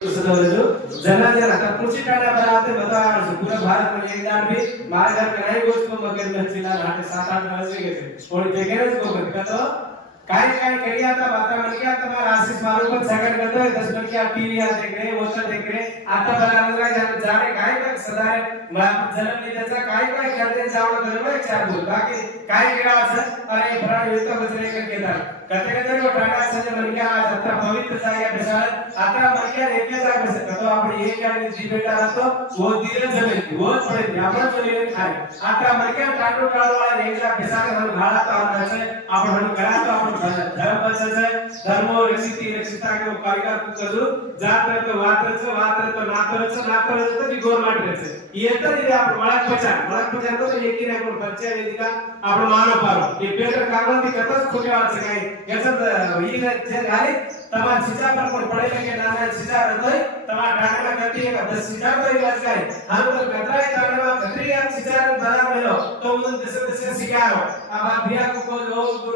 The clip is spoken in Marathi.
जो जना जना का कुछ टाटा बनाते बता पूरा भारत में एक बार भी मार घर कराई गोश्त को मगर में चिल्ला नाटे 7-8 वर्ष के थे और देखे ना इसको का तो काय काय करिया था बात मन क्या तुम्हारा आशीष मारू पर सगन करते 10 मिनट की टीवी या देख रहे वो सब देख रहे आता बना लगा जाने काय का सदा जन्म लिहिण्याचा काय काय करते जावं बरोबर चार बोल बाकी काय केला असं अरे फराळ वेळचा बचरे कर केला कते कते वो टाटा संजय मन क्या आज आता पवित्र जागा बेसाळ आता मन क्या एक जागा बेसाळ तो आपण एक या जी बेटा राहतो वो धीरे जमेल वो पडे आपण चले खाय आता मन क्या टाटो काळवाला एक जागा बेसाळ हम घाला तो आपण हम करा तो आपण धर्म बचायचं धर्म रक्षिती रक्षिता के कायदा करू जात तो वात्रच नातरच तो गोर माटरेच येतं इथे आपण मळक पचार तो एकी नाही आपण परिचय वेदिका आपण मानव पारो हे पेटर कागद ती कथाच खोटे वाच काय याचं ही जे आहे तमा सिचा पर पडेल के नाना सिचा रहतोय तमा टाकला करती है 10 सिचा तो इलाज काय हम तो कतरा टाकला कतरी आप सिचा बना मेलो तो मन दस सिकारो अब आप भिया को